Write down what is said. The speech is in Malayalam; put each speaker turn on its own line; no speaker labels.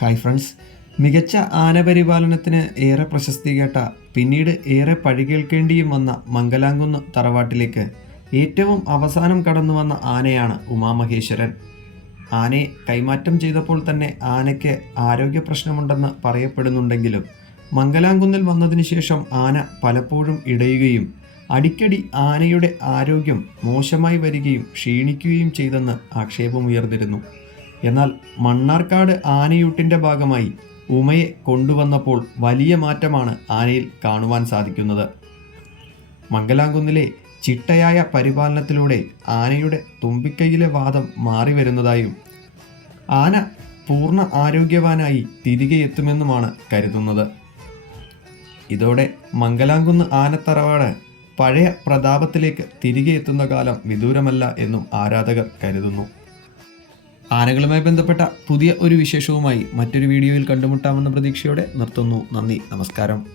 Hi friends. മികച്ച ആനപരിപാലനത്തിന് ഏറെ പ്രശസ്തി കേട്ട പിന്നീട് ഏറെ പഴികേൽക്കേണ്ടിയും വന്ന മംഗലാംകുന്ന് തറവാട്ടിലേക്ക് ഏറ്റവും അവസാനം കടന്നു വന്ന ആനയാണ് ഉമാമഹേശ്വരൻ. ആനയെ കൈമാറ്റം ചെയ്തപ്പോൾ തന്നെ ആനയ്ക്ക് ആരോഗ്യ പ്രശ്നമുണ്ടെന്ന് പറയപ്പെടുന്നുണ്ടെങ്കിലും മംഗലാംകുന്നിൽ വന്നതിന് ശേഷം ആന പലപ്പോഴും ഇടയുകയും അടിക്കടി ആനയുടെ ആരോഗ്യം മോശമായി വരികയും ക്ഷീണിക്കുകയും ചെയ്തെന്ന് ആക്ഷേപമുയർന്നിരുന്നു. എന്നാൽ മണ്ണാർക്കാട് ആനയൂട്ടിന്റെ ഭാഗമായി ഉമയെ കൊണ്ടുവന്നപ്പോൾ വലിയ മാറ്റമാണ് ആനയിൽ കാണുവാൻ സാധിക്കുന്നത്. മംഗലാംകുന്നിലെ ചിട്ടയായ പരിപാലനത്തിലൂടെ ആനയുടെ തുമ്പിക്കൈയിലെ വാദം മാറി വരുന്നതായും ആന പൂർണ ആരോഗ്യവാനായി തിരികെ എത്തുമെന്നുമാണ് കരുതുന്നത്. ഇതോടെ മംഗലാംകുന്ന് ആനത്തറവാട് പഴയ പ്രതാപത്തിലേക്ക് തിരികെ എത്തുന്ന കാലം വിദൂരമല്ല എന്നും ആരാധകർ കരുതുന്നു. ആനകളുമായി ബന്ധപ്പെട്ട പുതിയ ഒരു വിശേഷവുമായി മറ്റൊരു വീഡിയോയിൽ കണ്ടുമുട്ടാമെന്ന പ്രതീക്ഷയോടെ നിർത്തുന്നു. നന്ദി. നമസ്കാരം.